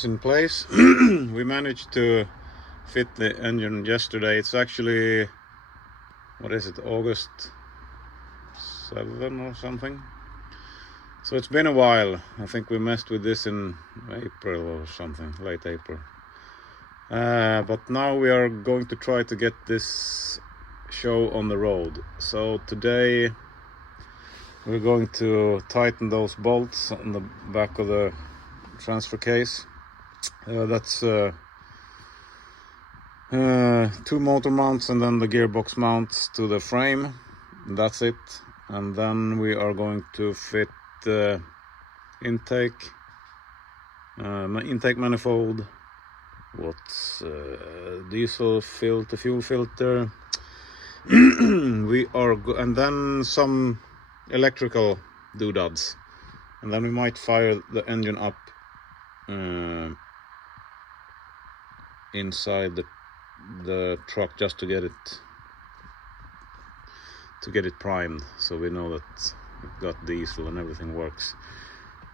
is in place. We managed to fit the engine yesterday. It's actually, what is it, August 7 or something. So it's been a while. I think we messed with this in April or something, late April. But now we are going to try to get this show on the road. So today we're going to tighten those bolts on the back of the transfer case. That's 2 motor mounts and then the gearbox mounts to the frame. That's it. And then we are going to fit the intake manifold, diesel filter, fuel filter. And then some electrical doodads, and then we might fire the engine up inside the truck just to get it primed, so we know that it got diesel and everything works.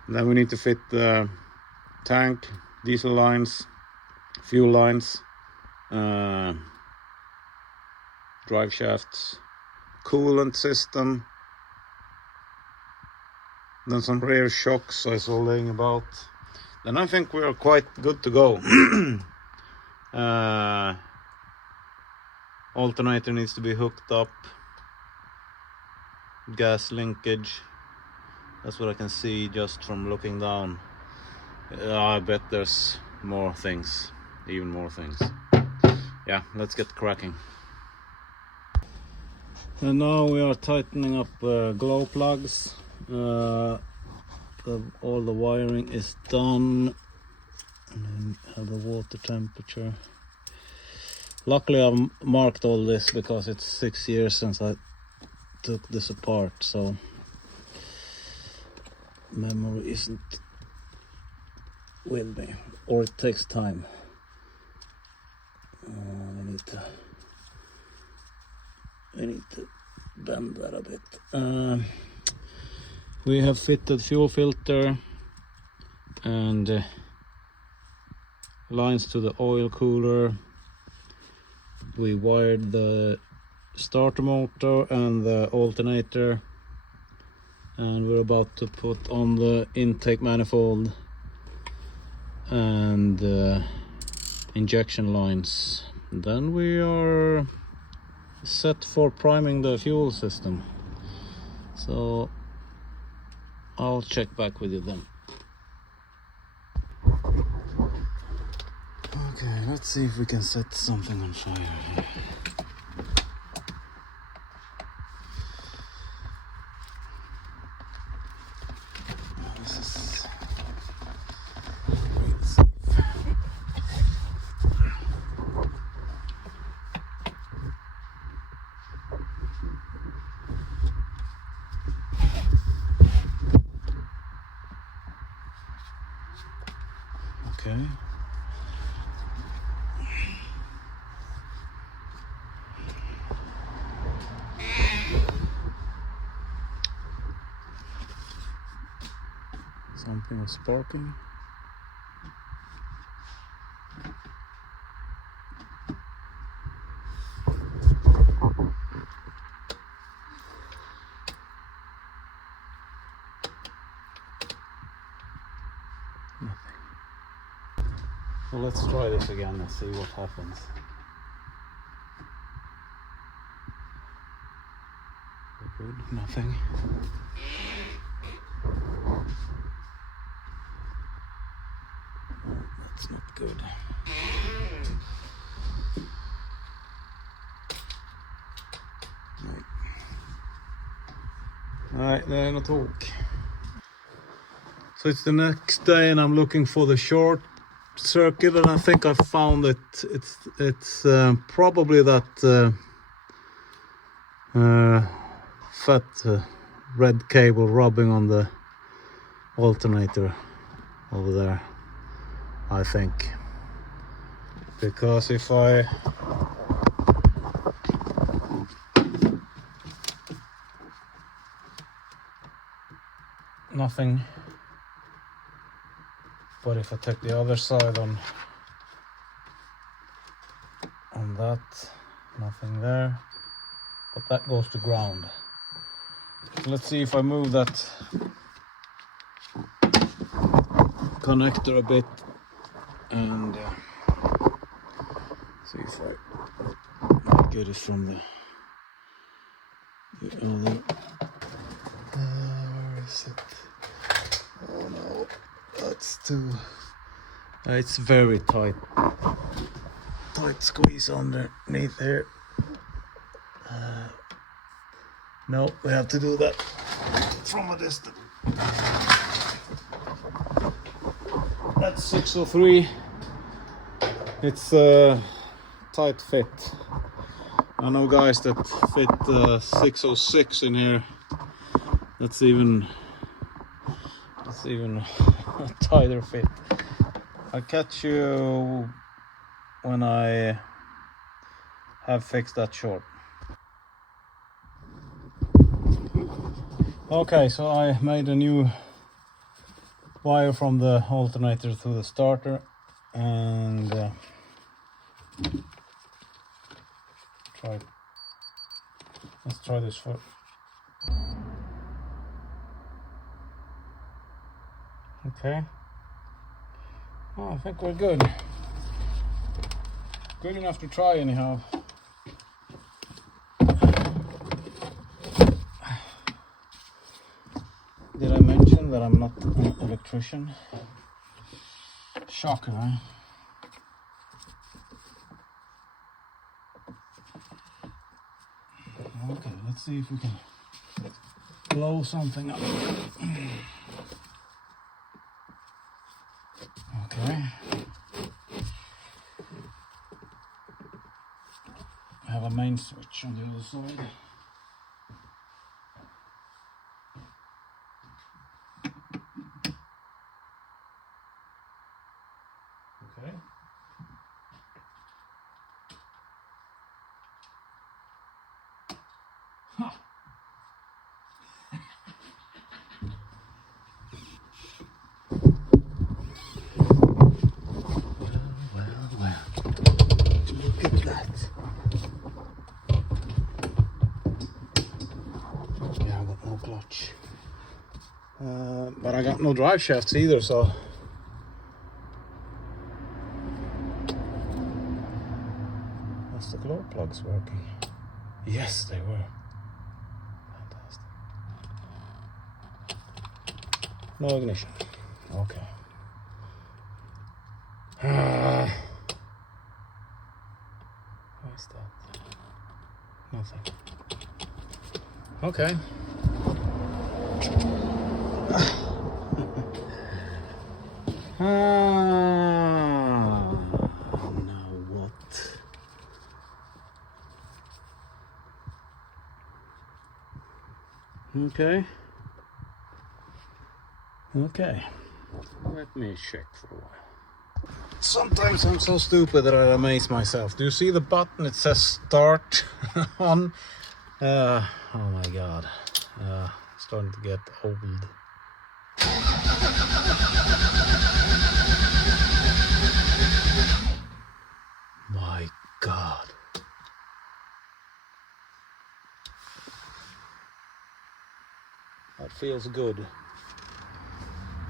And then we need to fit the tank, diesel lines, fuel lines, drive shafts, coolant system, then some rear shocks I saw laying about. Then I think we are quite good to go. Alternator needs to be hooked up, gas linkage. That's what I can see just from looking down. I bet there's more things, even more things. Yeah, let's get cracking. And now we are tightening up glow plugs. All the wiring is done. And then have the water temperature. Luckily I've marked all this because it's 6 years since I took this apart, so memory isn't with me, or it takes time. We need to bend that a bit. We have fitted fuel filter and lines to the oil cooler. We wired the starter motor and the alternator, and we're about to put on the intake manifold and injection lines. Then we are set for priming the fuel system, so I'll check back with you then. Okay, let's see if we can set something on fire here. This is great safe. Okay. Something was sparking. Nothing. Well, let's try this again and see what happens. Good, nothing. That's not good. Nej, det är något tok. So it's the next day and I'm looking for the short circuit, and I think I found it. It's probably that fat red cable rubbing on the alternator over there, I think. Because if I nothing. But if I take the other side on that, nothing there, but that goes to ground. So let's see if I move that connector a bit and see if I get it from the other. Where is it? Oh no, that's too. It's very tight. Tight squeeze underneath there. No, we have to do that from a distance. That's 603. It's a tight fit. I know guys that fit 606 in here. That's even a tighter fit. I'll catch you when I have fixed that short. Okay, so I made a new wire from the alternator to the starter, and let's try this first. Okay. Oh, I think we're good. Good enough to try anyhow. Did I mention that I'm not an electrician? Shocker, eh? Okay, let's see if we can blow something up. Okay. I have a main switch on the other side. Okay. Ha. Well. Look at that. Yeah, I got no clutch. But I got no drive shafts either, so. Was the glow plugs working? Yes, they were. Fantastic. No ignition. Okay. What is that? Nothing. Okay. Now what? Okay. Okay. Let me check for a while. Sometimes I'm so stupid that I amaze myself. Do you see the button? It says start on. Oh my god. Starting to get old. My god. That feels good.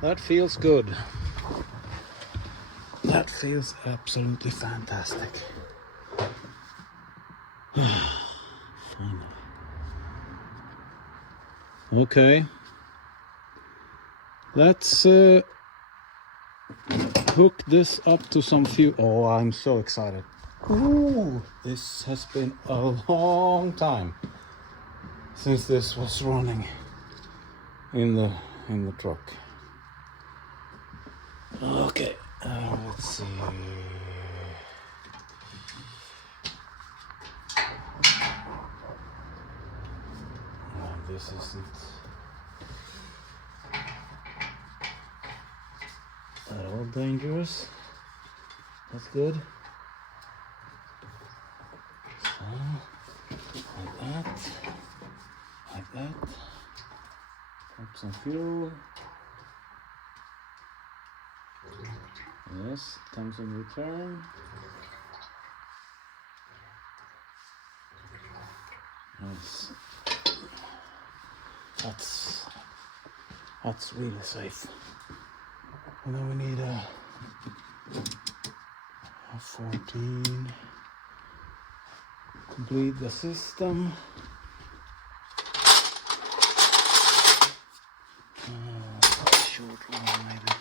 That feels good. That feels absolutely fantastic. Finally. Okay. Let's hook this up to some fuel. Oh, I'm so excited. Ooh, this has been a long time since this was running in the truck. Okay, let's see. This isn't at all dangerous. That's good. So, like that. Like that. Pump some fuel. Yes, it comes in return. Nice. That's really safe. And then we need a 14. Complete the system. Short one maybe.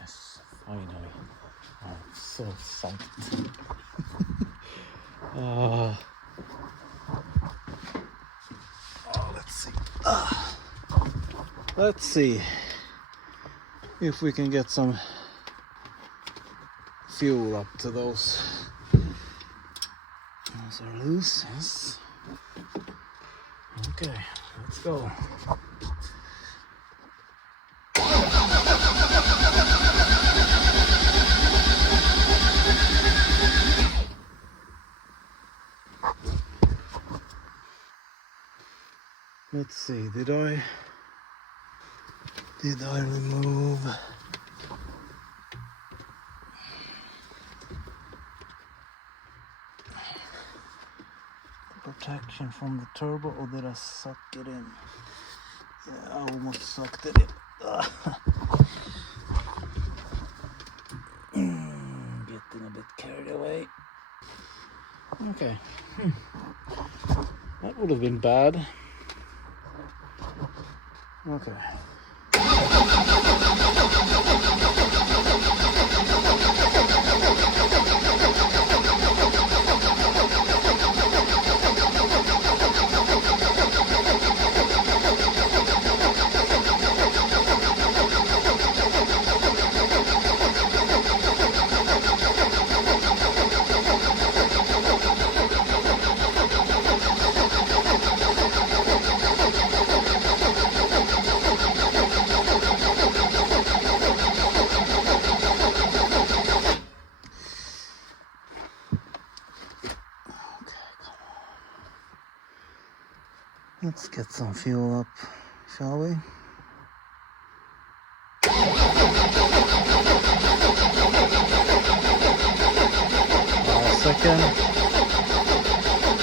Yes, finally. I'm so psyched. Let's see. Let's see if we can get some fuel up to those. Those are loose, yes. Okay, let's go. Let's see, did I remove the protection from the turbo, or did I suck it in? Yeah, I almost sucked it in. Getting a bit carried away. Okay. That would have been bad. Okay. Let's get some fuel up, shall we? Second,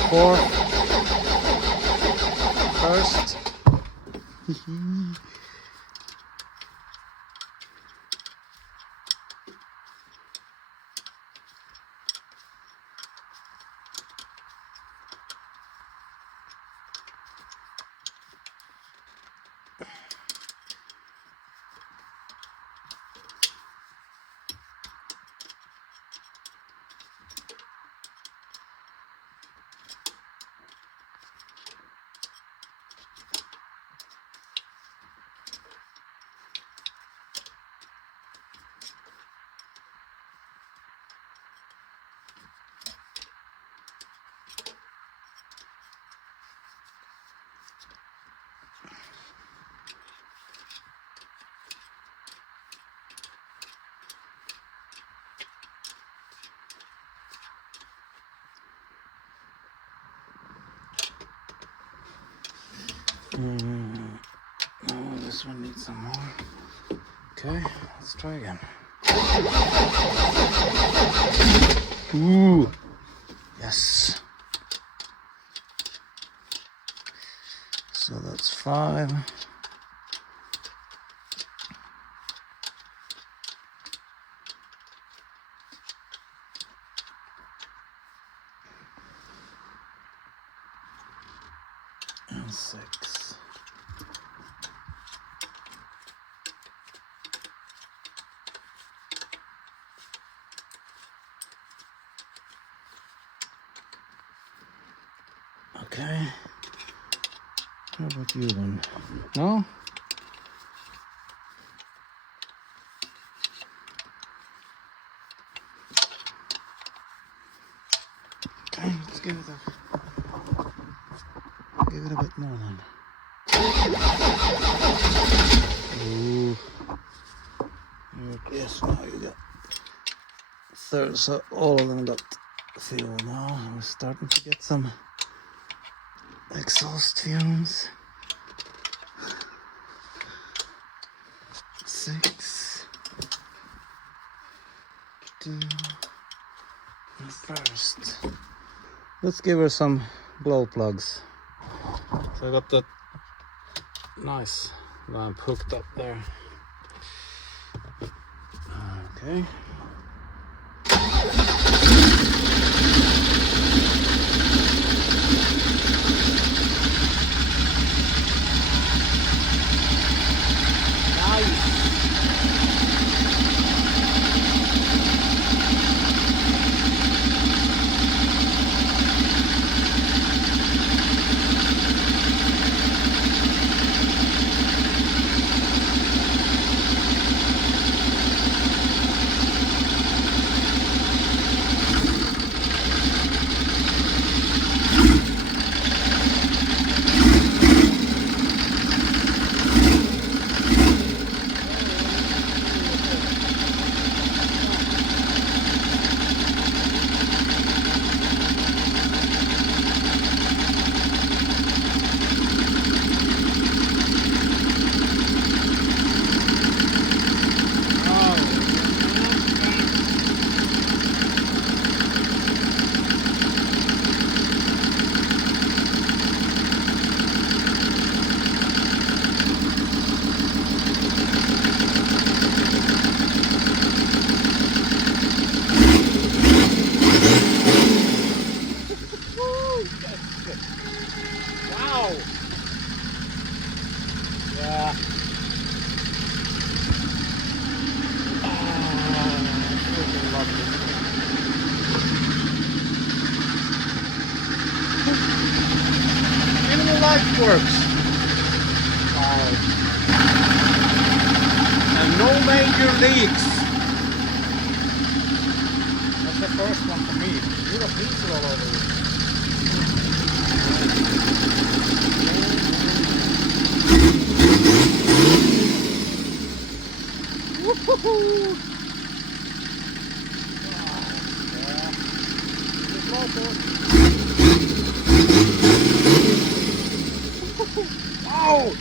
fourth, first. Oh, this one needs some more. Okay, let's try again. Ooh, yes. So that's 5. And 6. Okay. How about you then? No? Okay, let's give it a bit more then. Ooh. Yes, now you got third, so all of them got fuel now. We're starting to get some exhaust fumes. 6, 2, first. Let's give her some glow plugs. So I got that nice lamp hooked up there. Okay. Works. Wow. And no major leaks. That's the first one for me. Little pieces all over it. Woohoo! Wow!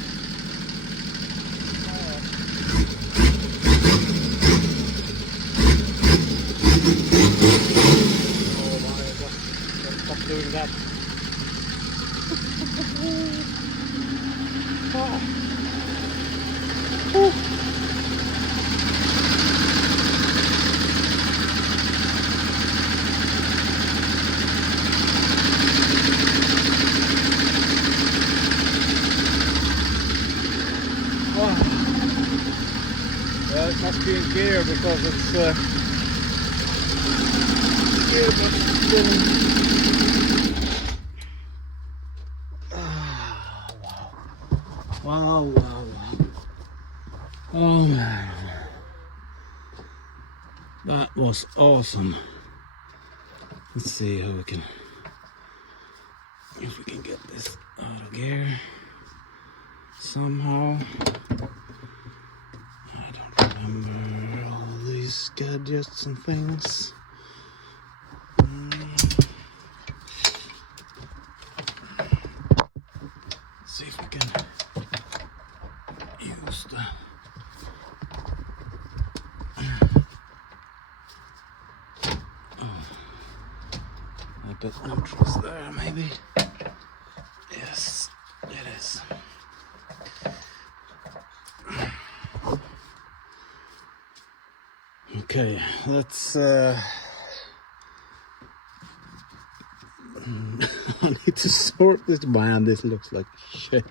Stop doing that. Yeah, it must be in gear because it's gear, but it's been... Wow. Oh man, that was awesome. Let's see how we can, if we can get this out of gear somehow. I don't remember all these gadgets and things. See if we can use the I bet neutral's there maybe. Yes, it is. Okay, let's I need to sort this. Man, this looks like shit.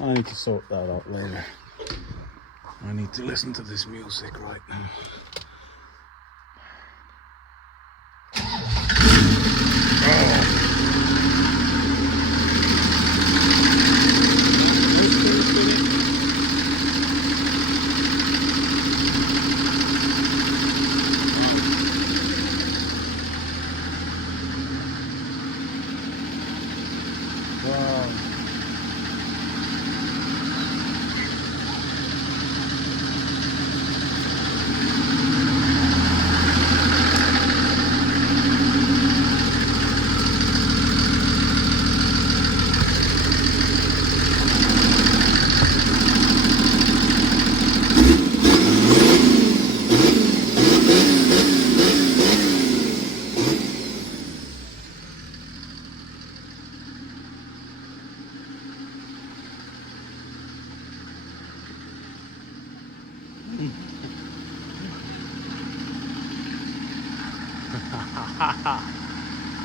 I need to sort that out later. I need to listen to this music right now.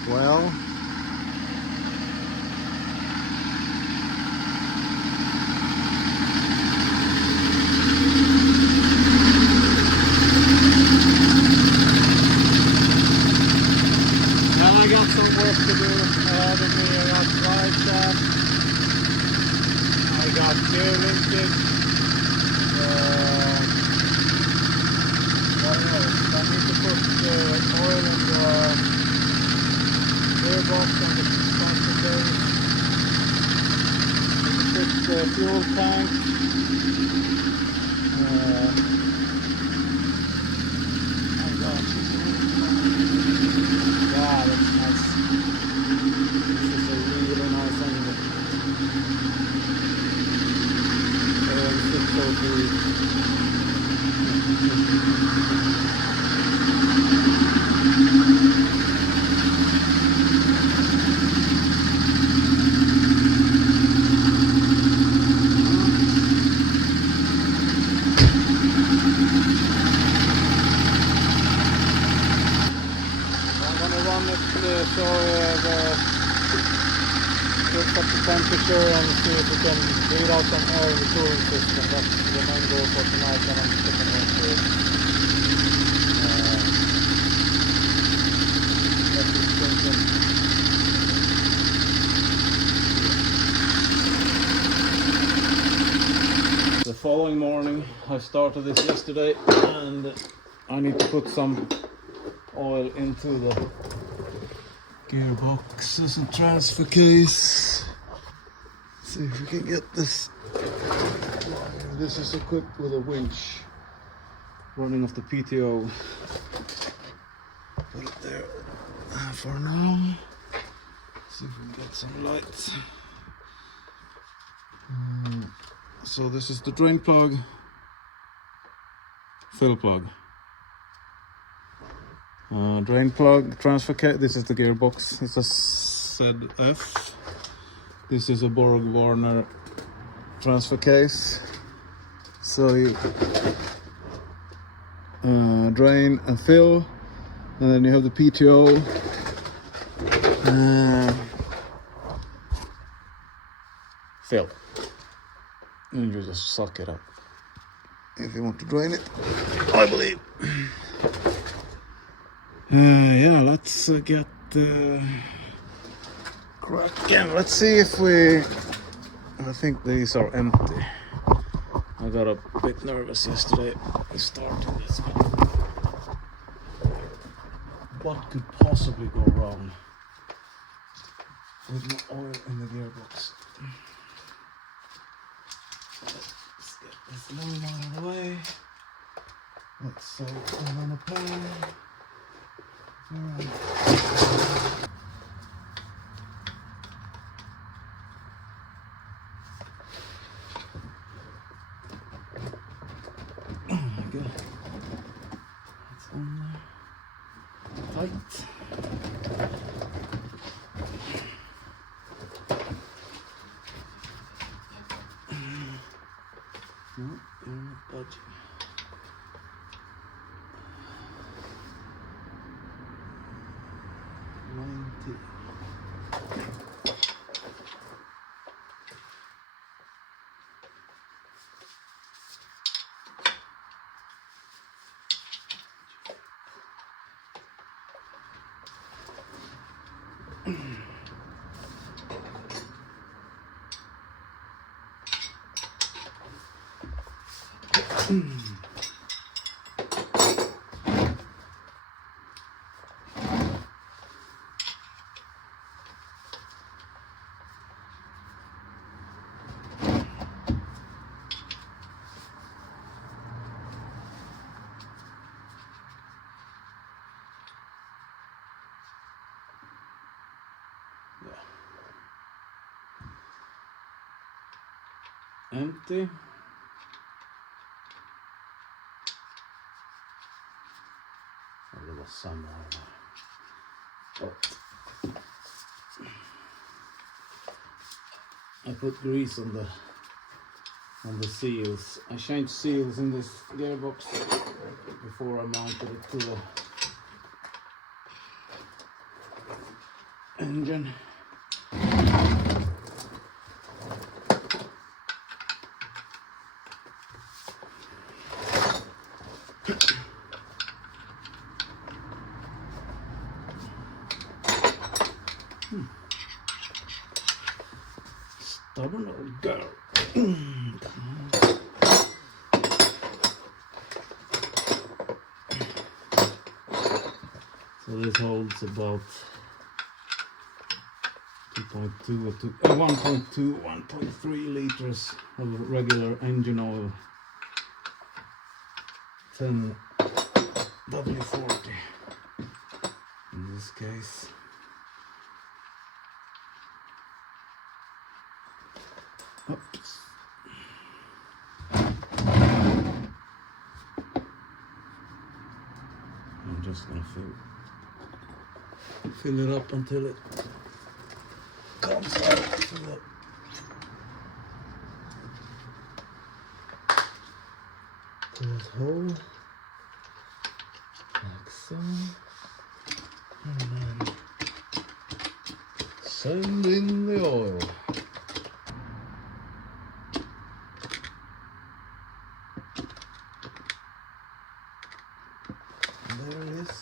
Well, I got some work to do ahead of me. I got drive shaft, I got gear linkage, what else? I need to put oil in the gearbox and the transfer case. Need to put the fuel tank. Oh gosh, yeah, that's nice. This is a really nice engine. OM603. Look up the temperature and see if we can read out some air in the cooling system. That's the main goal for tonight, and I'm sticking with the following morning. I started this yesterday and I need to put some oil into the gearboxes and transfer case. See if we can get this. This is equipped with a winch running off the PTO. Put it there for now. See if we can get some light. So this is the drain plug, fill plug. Drain plug, transfer case. This is the gearbox. It's a ZF. This is a Borg Warner transfer case. So you drain and fill, and then you have the PTO. Fill. And you just suck it up if you want to drain it, I believe. Yeah, let's get cracking. Let's see if we. I think these are empty. I got a bit nervous yesterday starting this one. What could possibly go wrong with my oil in the gearbox? Let's get this line out of the way. Let's save some in a pan. Alright. Oh my god. It's on there. Tight. No, you're not budging. Empty. Oh, there was some more. But I put grease on the seals. I changed seals in this gearbox before I mounted it to engine. Stubborn old girl. Come on. So this holds about 2.2 or 1.2, 1.3 liters of regular engine oil. 10 W40 in this case. Oops. I'm just gonna fill it up until it comes out to the hole, like so, and then send in the oil. And there it is.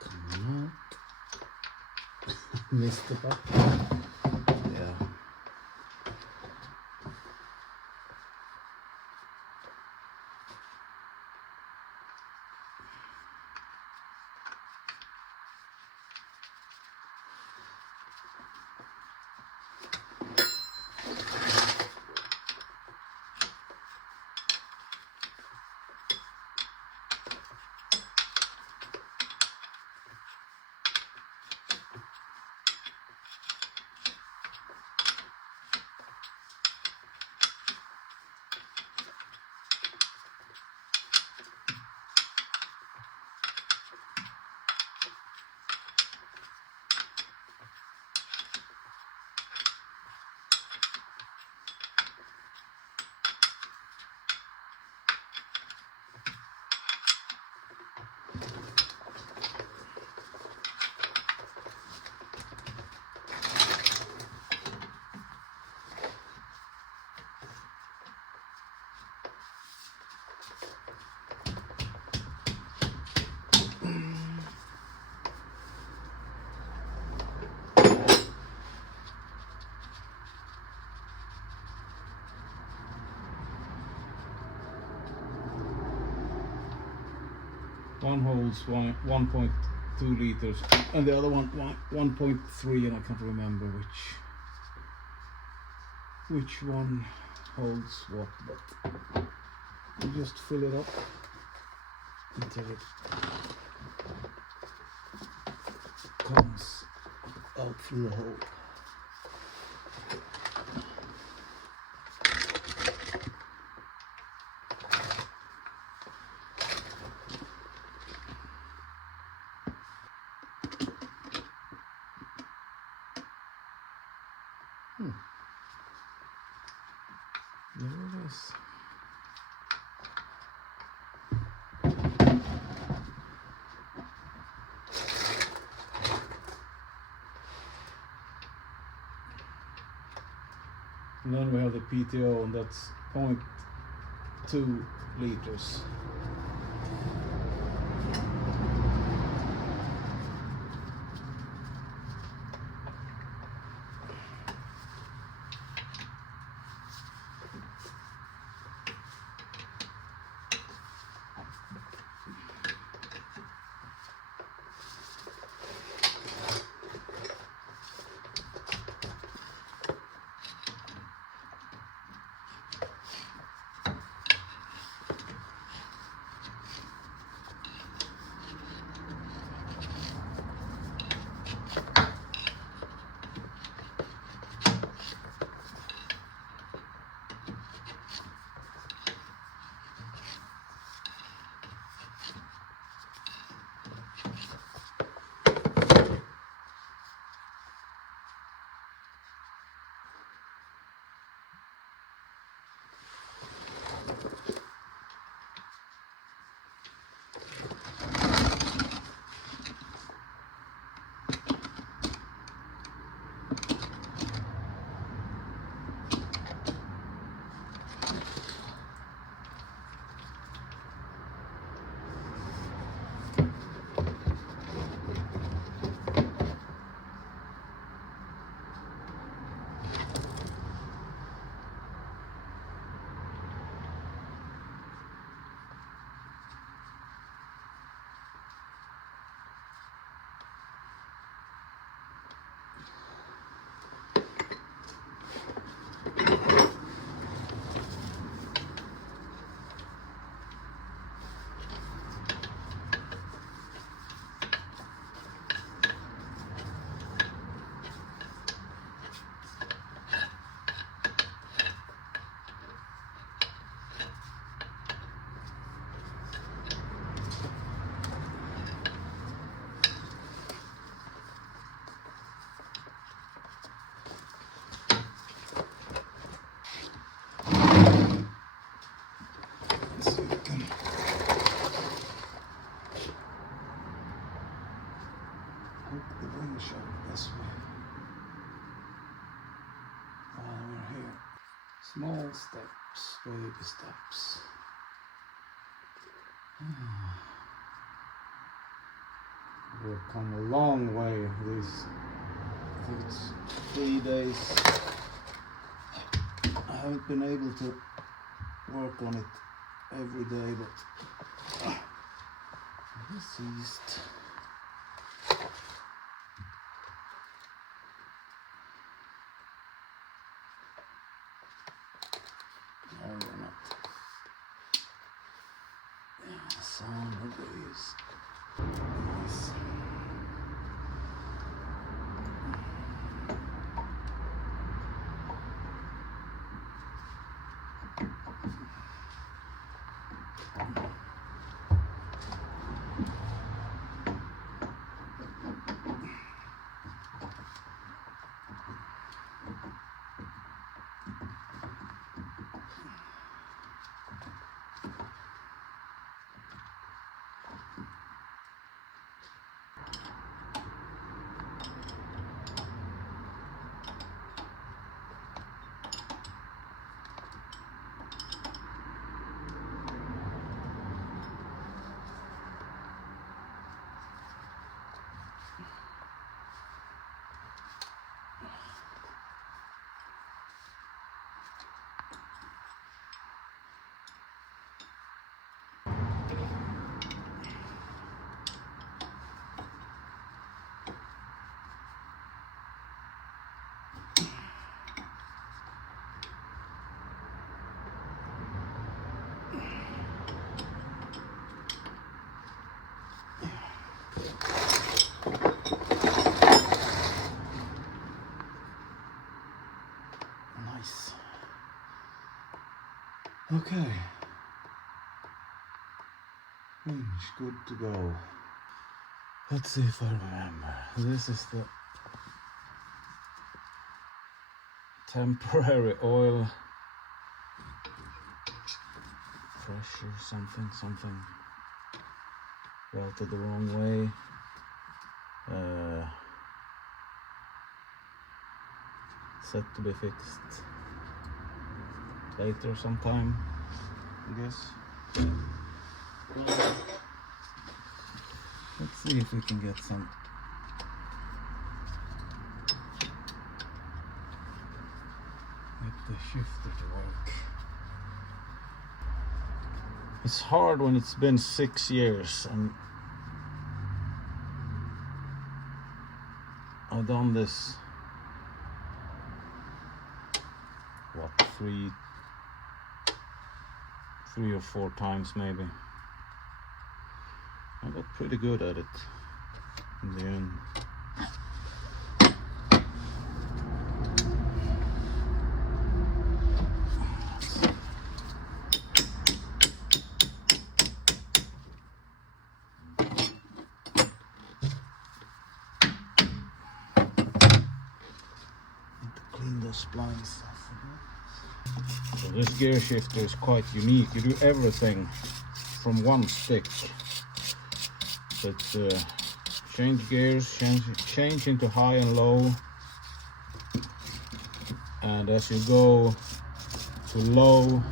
Coming out. Missed the button. Yeah. One holds 1.2 liters and the other one 1.3, and I can't remember which one holds what, but you just fill it up until it comes out through the hole. There it is. And then we have the PTO, and that's 0.2 liters. Oops. We've come a long way these, I think it's 3 days. I haven't been able to work on it every day, but this is sound is nice. Nice. Okay. Hinge good to go. Let's see if I remember. This is the temporary oil pressure something routed the wrong way. Set to be fixed later sometime, I guess. Let's see if we can get some the shifter to work. It's hard when it's been 6 years and I've done this what, three or four times maybe. I got pretty good at it in the end. Splines. So this gear shifter is quite unique. You do everything from one stick. So it's change gears, change into high and low, and as you go to low,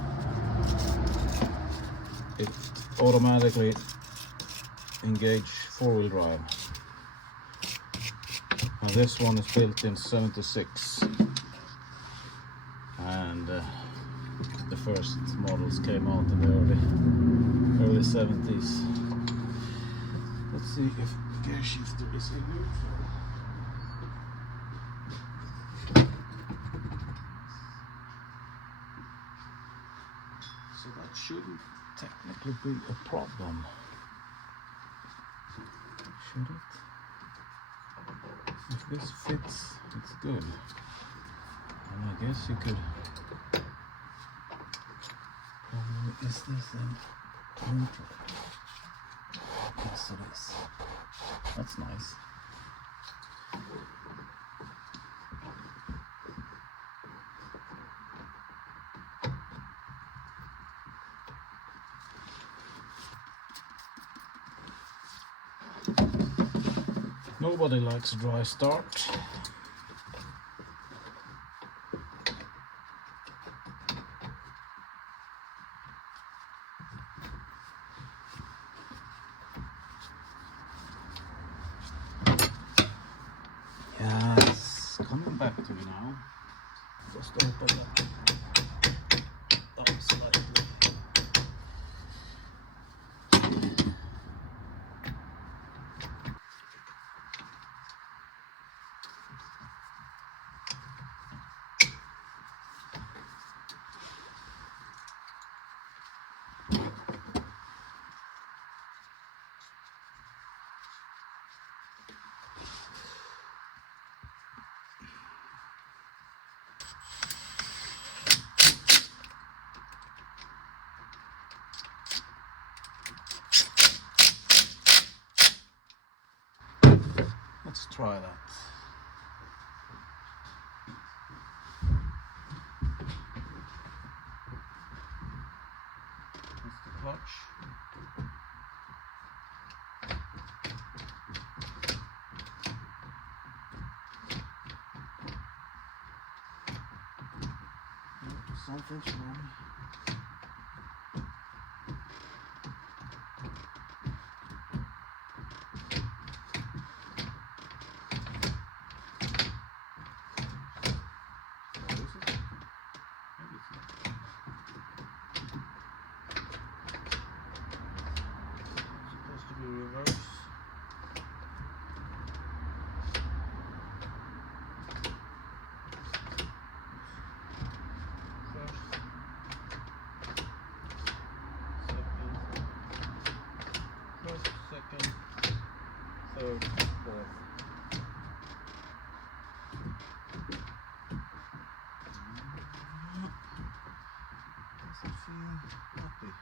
it automatically engage four-wheel drive. And this one is built in 76. And the first models came out in the early 70s. Let's see if gear shifter is in neutral. So that shouldn't technically be a problem, should it? If this fits, it's good. And I guess you could probably, is this in neutral? Yes it is. That's nice. Nobody likes a dry start. back to me now. Just open that up slightly. Let's try that. That's the clutch. Something's wrong. Reverse. First, second, third, fourth. Doesn't feel happy.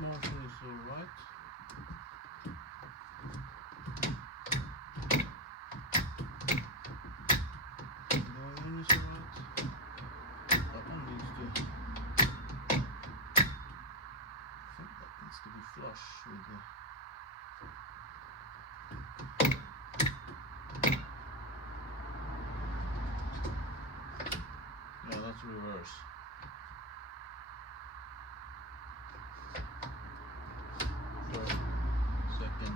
Motion is alright. Going in is alright. That one needs to. I think that needs to be flush with the. Yeah, that's reverse. Second.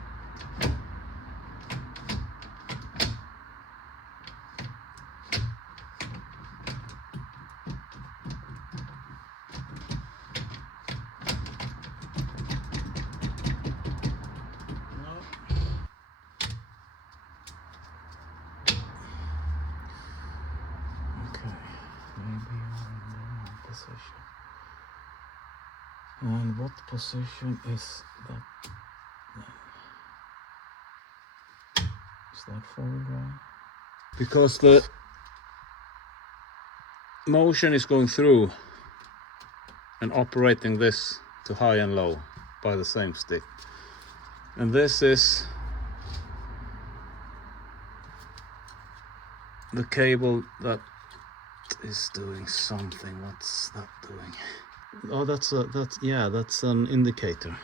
No. Okay, maybe you're in the wrong position. And what position is that? Is that forward drive? Because the motion is going through and operating this to high and low by the same stick. And this is the cable that is doing something. What's that doing? Oh, that's an indicator.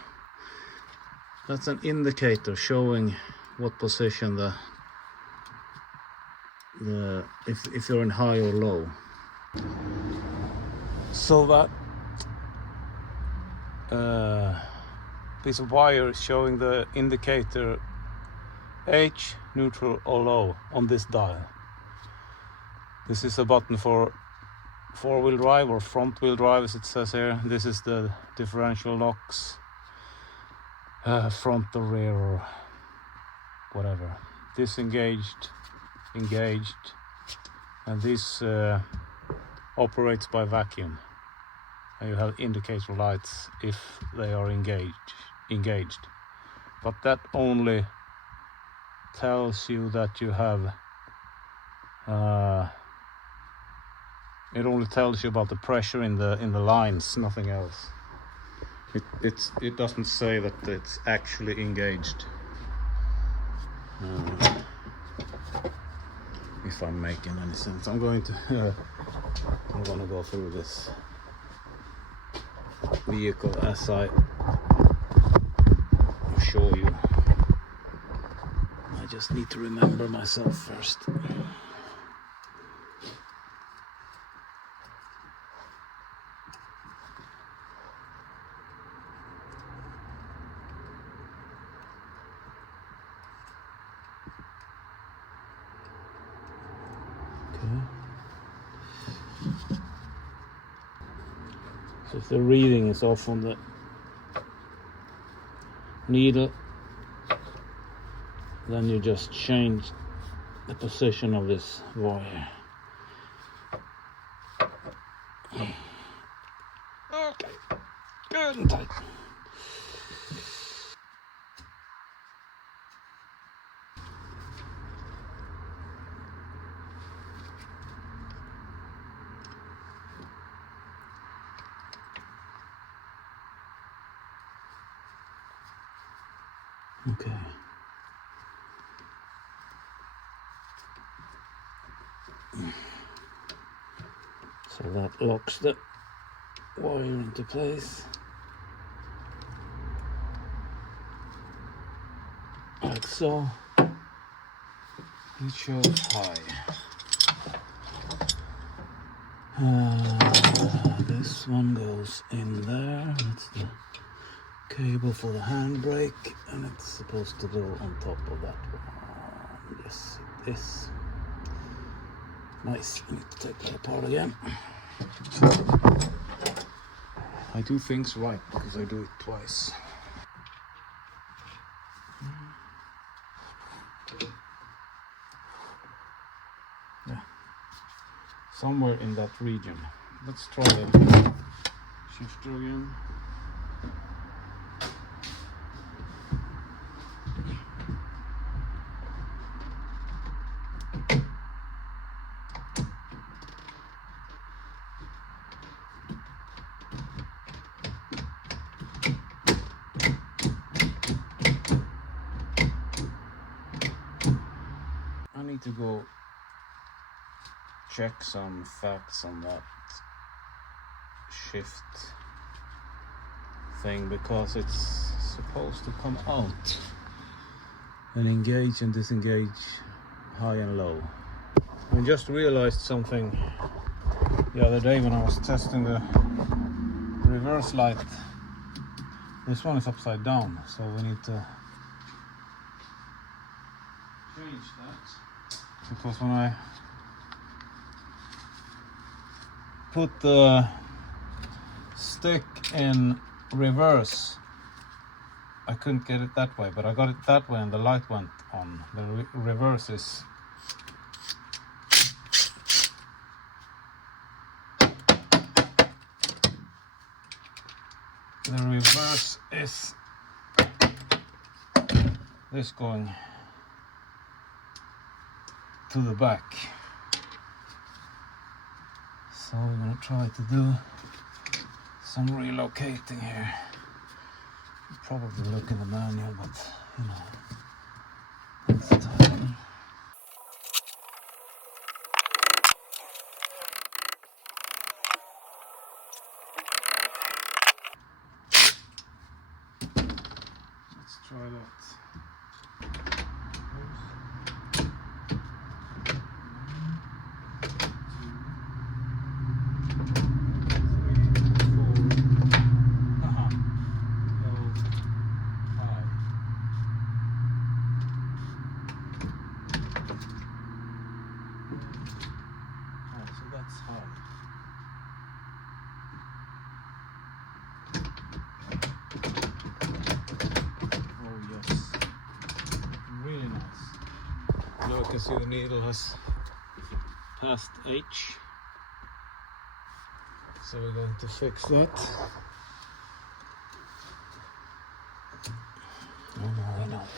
That's an indicator showing what position the if you're in high or low. So that piece of wire is showing the indicator H, neutral or low on this dial. This is a button for four-wheel drive or front-wheel drive, as it says here. This is the differential locks, front or rear or whatever. Disengaged, engaged, and this operates by vacuum. And you have indicator lights if they are engaged. But that only tells you that you have it only tells you about the pressure in the lines, nothing else. It doesn't say that it's actually engaged. If I'm making any sense, I'm gonna go through this vehicle as I show you. I just need to remember myself first. So if the reading is off on the needle, then you just change the position of this wire. Okay, good and tight. Okay. So that locks the wire into place. Like so. It shows high. This one goes in there. That's the cable for the handbrake, and it's supposed to go on top of that one. Yes, it is. Nice. I need to take that apart again. I do things right because I do it twice. Yeah, somewhere in that region. Let's try the shifter again. I need to go check some facts on that shift thing, because it's supposed to come out and engage and disengage high and low. I just realized something the other day when I was testing the reverse light. This one is upside down, so we need to change that, because when I put the stick in reverse, I couldn't get it that way, but I got it that way and the light went on. The reverse is this going to the back. So we're gonna try to do some relocating here. Probably look in the manual, but you know, that's the time. Let's try that. Now I can see the needle has passed H, so we're going to fix that. No, why not?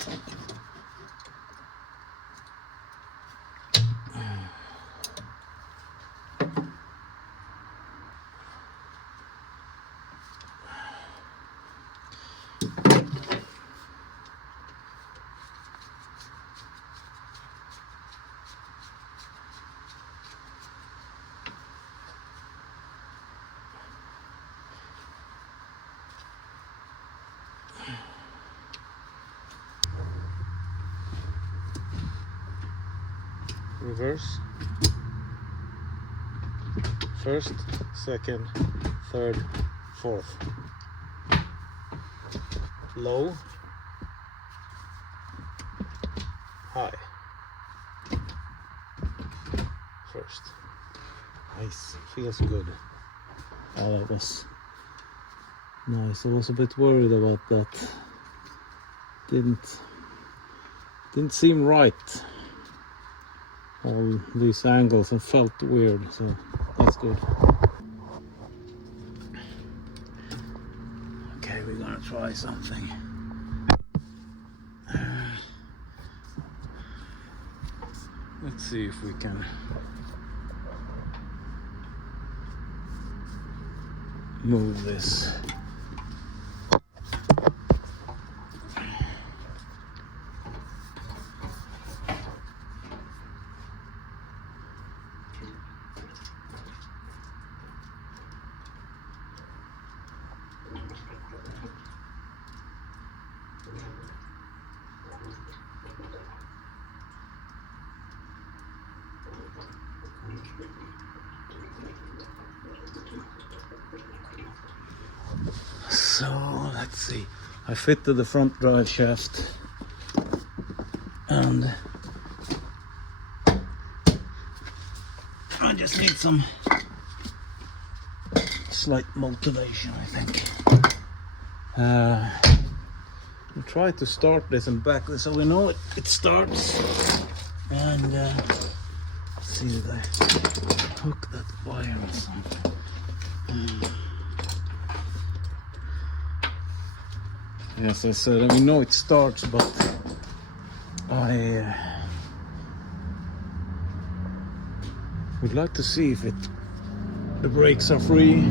Reverse. First, second, third, fourth. Low, high. First. Nice, feels good. Oh, that was nice. I was a bit worried about that. Didn't seem right. All these angles and felt weird, so that's good. Okay, we're gonna try something. Let's see if we can move this. So let's see. I fitted the front drive shaft and I just need some slight motivation, I think. We'll try to start this and back this so we know it starts. And see if I hook that wire or something. Yes, I said, we know it starts, but I would like to see if the brakes are free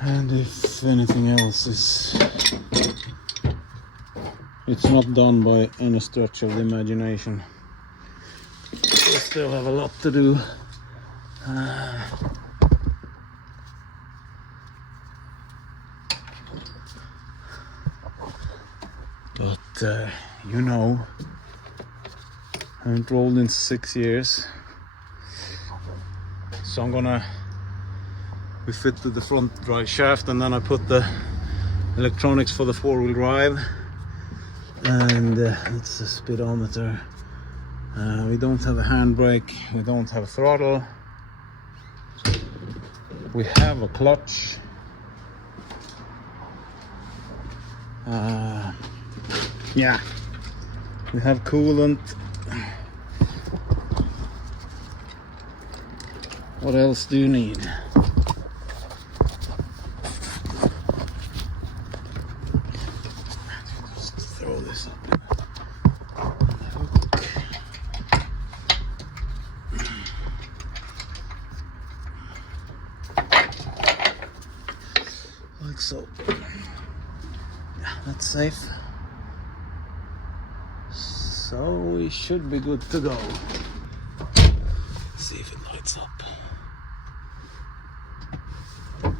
and if anything else is. It's not done by any stretch of the imagination. We still have a lot to do. But you know, I haven't rolled in 6 years, so we fitted the front drive shaft and then I put the electronics for the 4-wheel drive, and it's a speedometer. We don't have a handbrake, we don't have a throttle, we have a clutch. Yeah, we have coolant. What else do you need? Just throw this up. Like so. Yeah, that's safe. So we should be good to go. Let's see if it lights up. Oh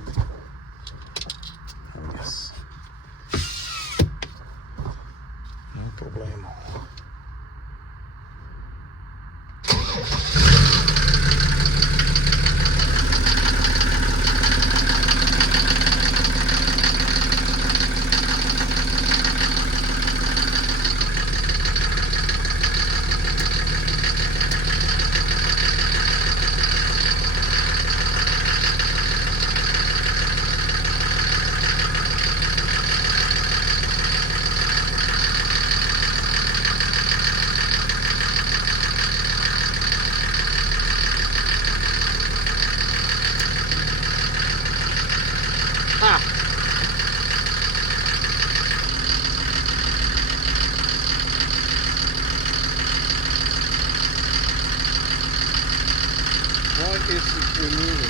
yes. No problemo.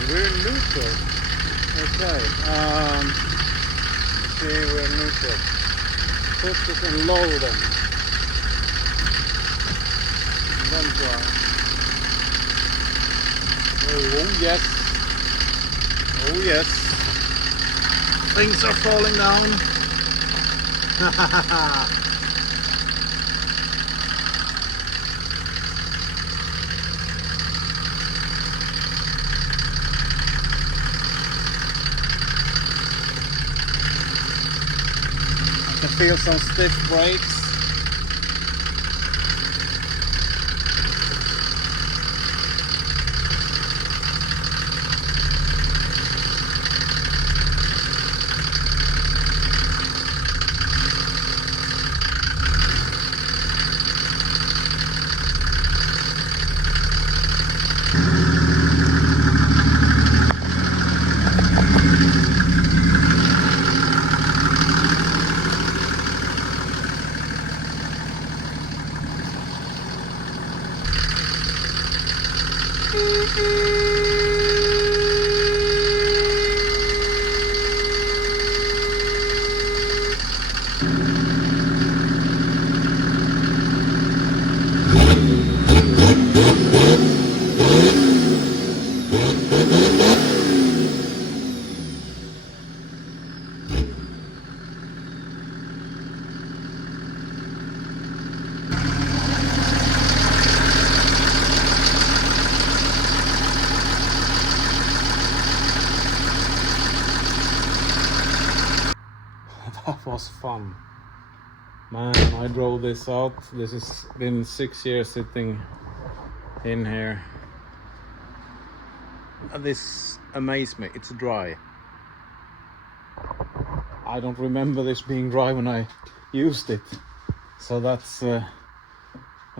We're in neutral. Okay. See, we're in neutral. Put it in low then. And then drive. Oh yes. Oh yes. Things are falling down. Feel some stiff brakes. That was fun. Man, I drove this out. This has been 6 years sitting in here. And this amazed me. It's dry. I don't remember this being dry when I used it. So that's... I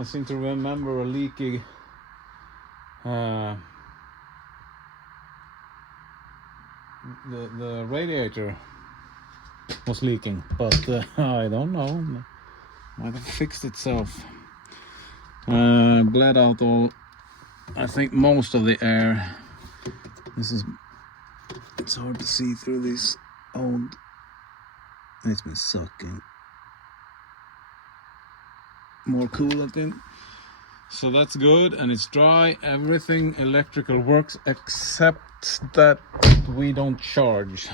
seem to remember a leaky... the radiator was leaking, but I don't know, might have fixed itself. Bled out all, I think most of the air. It's hard to see through this old, it's been sucking more coolant in. So that's good, and it's dry. Everything electrical works except that we don't charge.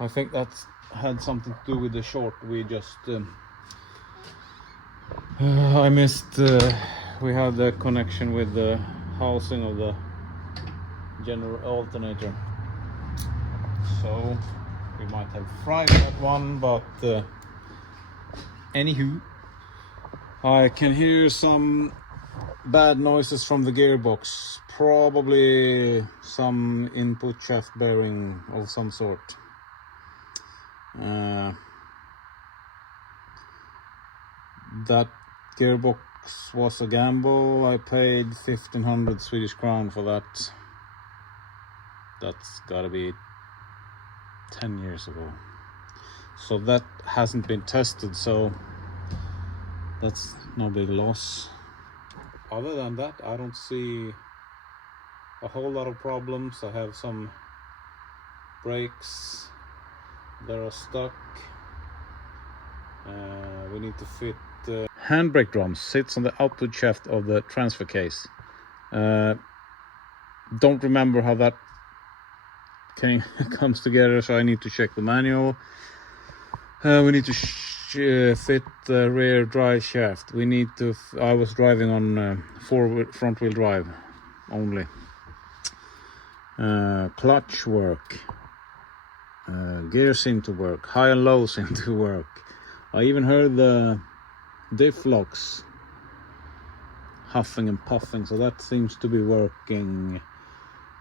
I think that's had something to do with the short we just I missed. We had the connection with the housing of the general alternator, so we might have fried that one, but anywho, I can hear some bad noises from the gearbox, probably some input shaft bearing of some sort. That gearbox was a gamble. I paid 1,500 Swedish crown for that. That's gotta be 10 years ago. So that hasn't been tested, so that's no big loss. Other than that, I don't see a whole lot of problems. I have some brakes that are stuck. We need to fit handbrake drums. Sits on the output shaft of the transfer case. Don't remember how that comes together, so I need to check the manual. We need to fit the rear drive shaft. We need to. I was driving on front wheel drive only. Clutch work. Gear seem to work. High and low seem to work. I even heard the diff locks huffing and puffing, so that seems to be working.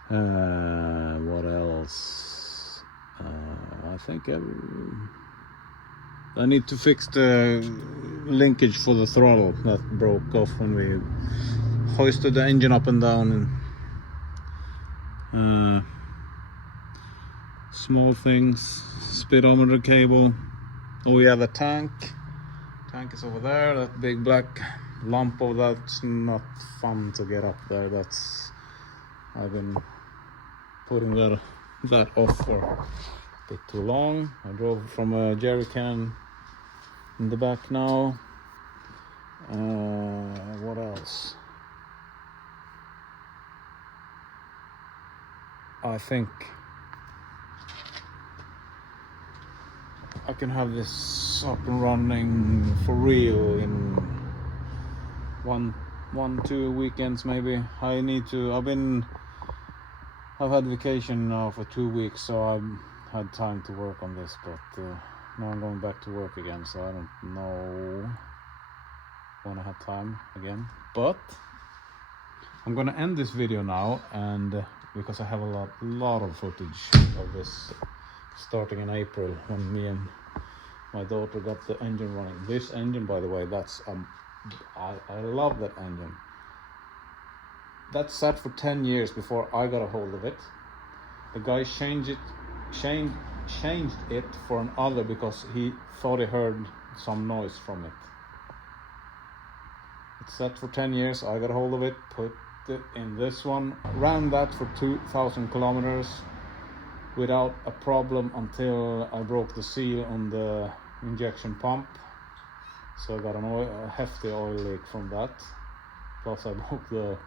What else? I think I need to fix the linkage for the throttle that broke off when we hoisted the engine up and down. And small things, speedometer cable. Oh yeah, the tank is over there. That big black lump of that's not fun to get up there. I've been putting that off for a bit too long. I drove from a jerry can in the back now. What else? I think I can have this up and running for real in one, 2 weekends maybe. I've had vacation now for 2 weeks, so I've had time to work on this, but now I'm going back to work again, so I don't know when I have time again. But I'm gonna end this video now, and because I have a lot of footage of this starting in April when me and my daughter got the engine running. This engine, by the way, that's I love that engine. That sat for 10 years before I got a hold of it. The guy changed it for another because he thought he heard some noise from it. It sat for 10 years. I got a hold of it, put it in this one. Ran that for 2,000 kilometers without a problem until I broke the seal on the injection pump. So I got a hefty oil leak from that. Plus I broke the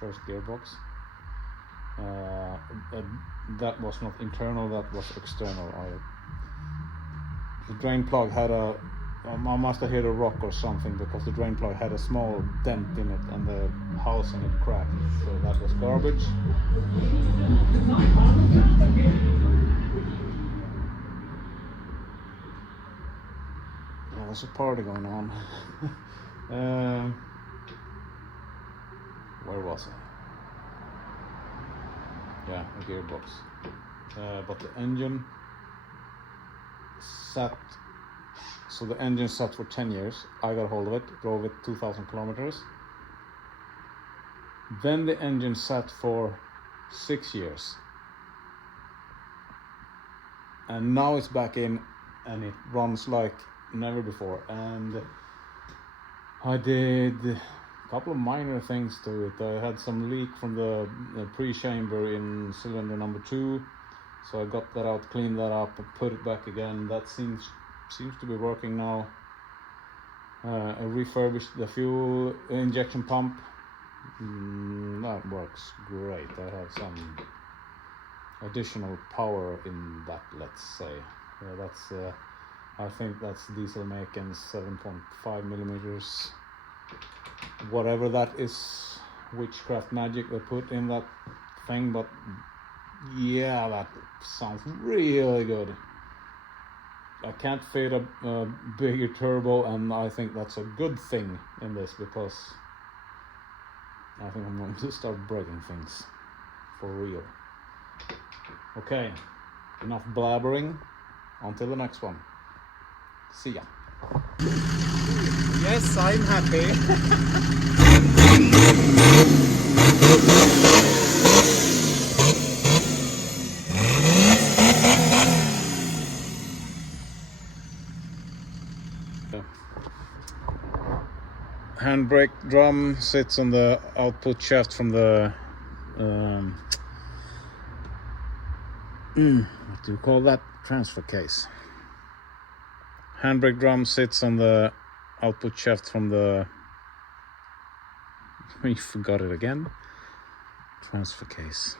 first gearbox. That was not internal, that was external. The drain plug had I must have hit a rock or something, because the drain plug had a small dent in it and the housing had cracked, so that was garbage. There's a party going on. Where was I? Yeah, a gearbox. But the engine sat. So the engine sat for 10 years. I got hold of it, drove it 2,000 kilometers. Then the engine sat for 6 years. And now it's back in and it runs like never before. And I did a couple of minor things to it. I had some leak from the pre-chamber in cylinder number 2. So I got that out, cleaned that up, and put it back again. That seems to be working now. I refurbished the fuel injection pump. That works great. I have some additional power in that, let's say. That's I think that's Dieselmeken 7.5 millimeters. Whatever that is, witchcraft magic they put in that thing, but yeah, that sounds really good. I can't fit a bigger turbo, and I think that's a good thing in this, because I think I'm going to start breaking things for real. Okay, enough blabbering. Until the next one. See ya. Yes, I'm happy. Handbrake drum sits on the output shaft from the what do you call that? Transfer case. Handbrake drum sits on the output shaft from the we forgot it again. Transfer case.